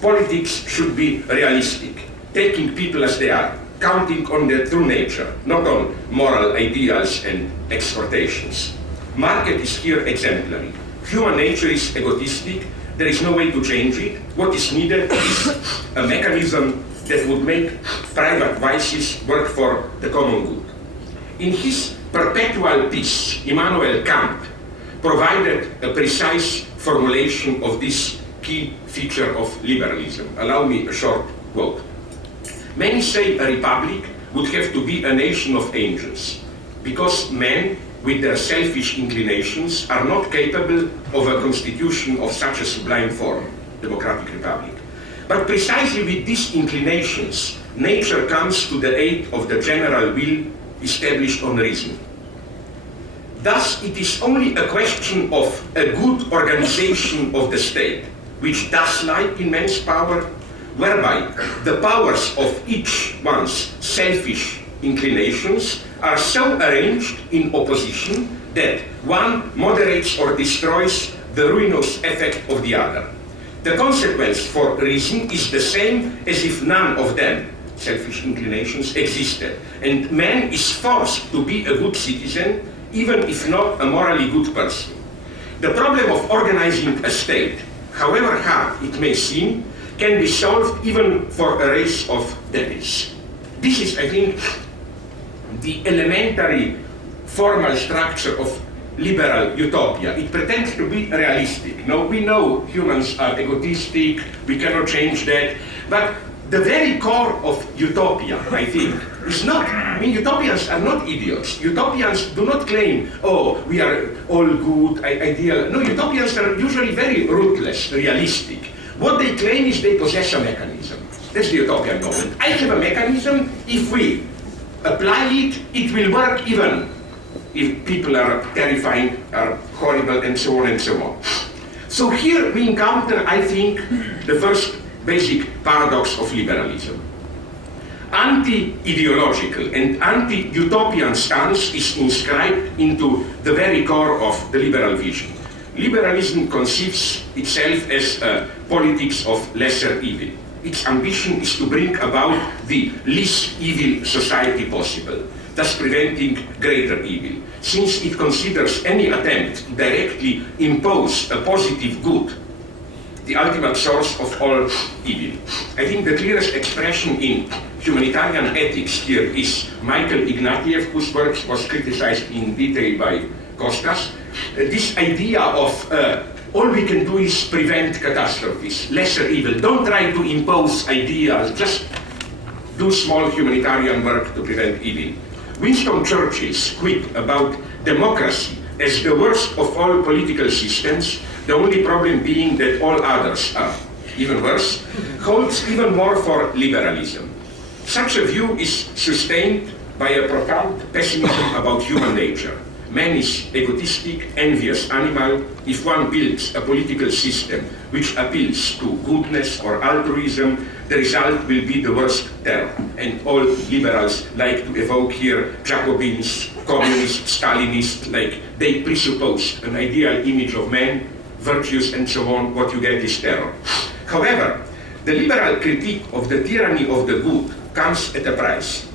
Politics should be realistic, taking people as they are, counting on their true nature, not on moral ideals and exhortations. Market is here exemplary. Human nature is egotistic. There is no way to change it. What is needed is a mechanism that would make private vices work for the common good. In his Perpetual Peace, Immanuel Kant provided a precise formulation of this key feature of liberalism. Allow me a short quote. Many say a republic would have to be a nation of angels, because men with their selfish inclinations are not capable of a constitution of such a sublime form, democratic republic. But precisely with these inclinations, nature comes to the aid of the general will established on reason. Thus, it is only a question of a good organization of the state, which does lie in man's power, whereby the powers of each one's selfish inclinations are so arranged in opposition that one moderates or destroys the ruinous effect of the other. The consequence for reason is the same as if none of them, selfish inclinations, existed, and man is forced to be a good citizen, even if not a morally good person. The problem of organizing a state, however hard it may seem, can be solved even for a race of devils. This is, I think, the elementary formal structure of liberal utopia. It pretends to be realistic. No, we know humans are egotistic, we cannot change that, but the very core of utopia, I think, is not, utopians are not idiots. Utopians do not claim, oh, we are all good, ideal. No, utopians are usually very ruthless, realistic. What they claim is they possess a mechanism. That's the utopian moment. I have a mechanism, if we apply it, it will work even if people are terrifying, are horrible, and so on and so on. So here we encounter, I think, the first basic paradox of liberalism. Anti-ideological and anti-utopian stance is inscribed into the very core of the liberal vision. Liberalism conceives itself as a politics of lesser evil. Its ambition is to bring about the least evil society possible, thus preventing greater evil, since it considers any attempt to directly impose a positive good the ultimate source of all evil. I think the clearest expression in humanitarian ethics here is Michael Ignatieff, whose work was criticized in detail by Kostas. This idea of all we can do is prevent catastrophes, lesser evil. Don't try to impose ideas, just do small humanitarian work to prevent evil. Winston Churchill's quip about democracy as the worst of all political systems, the only problem being that all others are even worse, holds even more for liberalism. Such a view is sustained by a profound pessimism about human nature. Man is egotistic, envious animal. If one builds a political system which appeals to goodness or altruism, the result will be the worst terror. And all liberals like to evoke here Jacobins, communists, Stalinists, like they presuppose an ideal image of man, virtues and so on. What you get is terror. However, the liberal critique of the tyranny of the good comes at a price.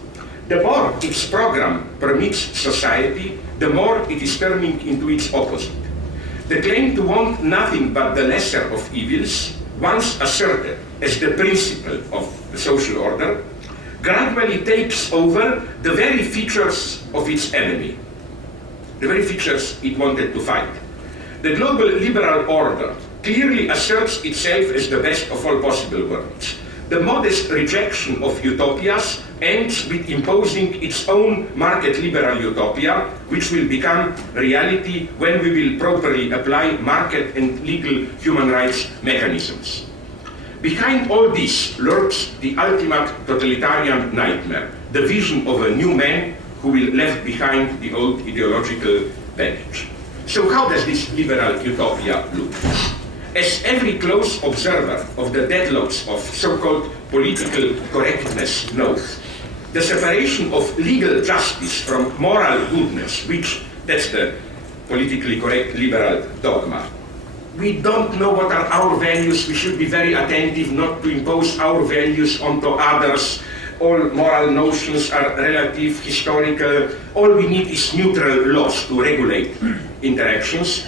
The more its program permits society, the more it is turning into its opposite. The claim to want nothing but the lesser of evils, once asserted as the principle of the social order, gradually takes over the very features of its enemy, the very features it wanted to fight. The global liberal order clearly asserts itself as the best of all possible worlds. The modest rejection of utopias ends with imposing its own market liberal utopia, which will become reality when we will properly apply market and legal human rights mechanisms. Behind all this lurks the ultimate totalitarian nightmare, the vision of a new man who will leave behind the old ideological baggage. So how does this liberal utopia look? As every close observer of the deadlocks of so-called political correctness knows, the separation of legal justice from moral goodness, which, that's the politically correct liberal dogma, we don't know what are our values, we should be very attentive not to impose our values onto others. All moral notions are relative, historical. All we need is neutral laws to regulate interactions.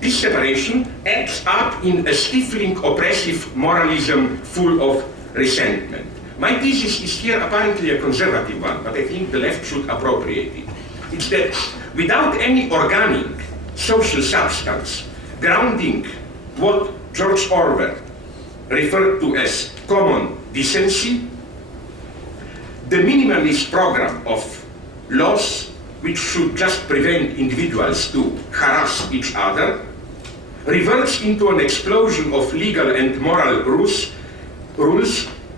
This separation adds up in a stifling, oppressive moralism full of resentment. My thesis is here apparently a conservative one, but I think the left should appropriate it. It's that without any organic social substance grounding what George Orwell referred to as common decency, the minimalist program of laws which should just prevent individuals to harass each other reverts into an explosion of legal and moral rules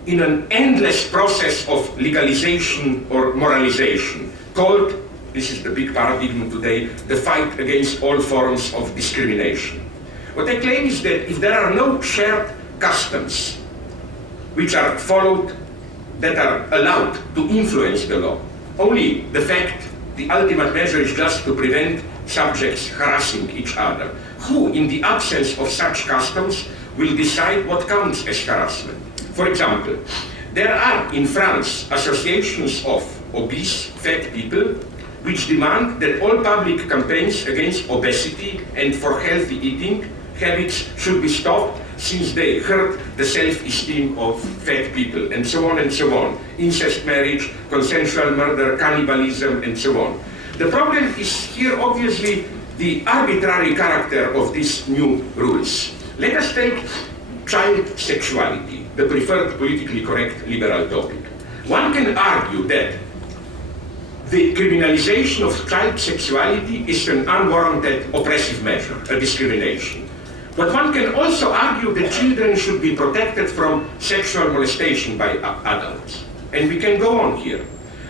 in an endless process of legalization or moralization, called, this is the big paradigm today, the fight against all forms of discrimination. What I claim is that if there are no shared customs which are followed, that are allowed to influence the law, only the ultimate measure is just to prevent subjects harassing each other. Who, in the absence of such customs, will decide what counts as harassment? For example, there are in France associations of obese, fat people which demand that all public campaigns against obesity and for healthy eating habits should be stopped, since they hurt the self-esteem of fat people, and so on and so on. Incest marriage, consensual murder, cannibalism, and so on. The problem is here obviously the arbitrary character of these new rules. Let us take child sexuality, the preferred politically correct liberal topic. One can argue that the criminalization of child sexuality is an unwarranted oppressive measure, a discrimination. But one can also argue that children should be protected from sexual molestation by adults. And we can go on here.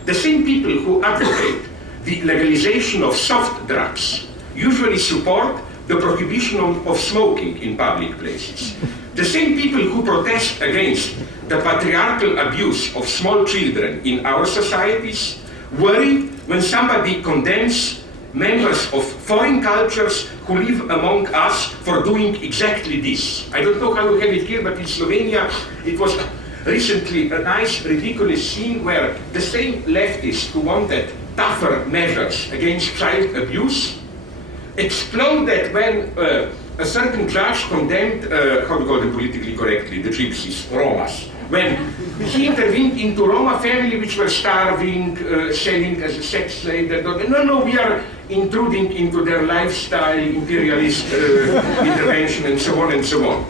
The same people who advocate the legalization of soft drugs usually support the prohibition of smoking in public places. The same people who protest against the patriarchal abuse of small children in our societies worry when somebody condemns members of foreign cultures who live among us for doing exactly this. I don't know how you have it here, but in Slovenia it was recently a nice, ridiculous scene where the same leftists who wanted tougher measures against child abuse exploded when a certain judge condemned, how to call them politically correctly, the gypsies, Romas, when he intervened into Roma family which were starving, selling as a sex slave. No, we are intruding into their lifestyle, imperialist intervention, and so on and so on.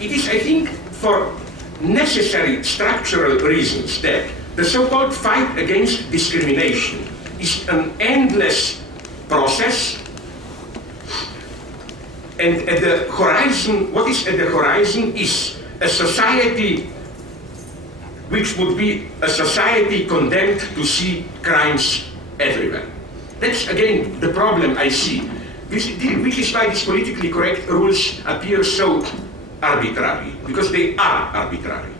It is, I think, for necessary structural reasons that the so-called fight against discrimination is an endless process. And at the horizon, what is at the horizon is a society which would be a society condemned to see crimes everywhere. That's again the problem I see, which is why these politically correct rules appear so arbitrary, because they are arbitrary.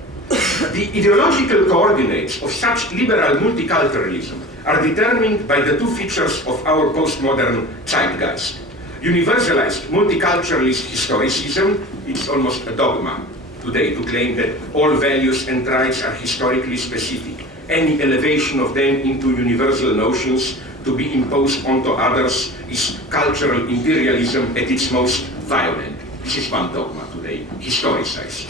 The ideological coordinates of such liberal multiculturalism are determined by the two features of our postmodern zeitgeist. Universalized multiculturalist historicism, it's almost a dogma today to claim that all values and rights are historically specific. Any elevation of them into universal notions to be imposed onto others is cultural imperialism at its most violent. This is one dogma today, historicized.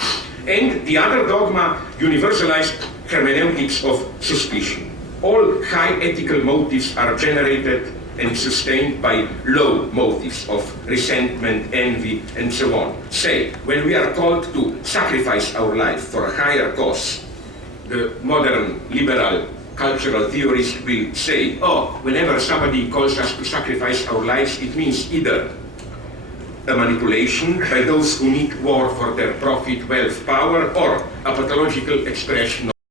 And the other dogma, universalized hermeneutics of suspicion. All high ethical motives are generated and sustained by low motives of resentment, envy, and so on. Say, when we are called to sacrifice our life for a higher cause, the modern liberal cultural theorists will say, oh, whenever somebody calls us to sacrifice our lives, it means either a manipulation by those who need war for their profit, wealth, power, or a pathological expression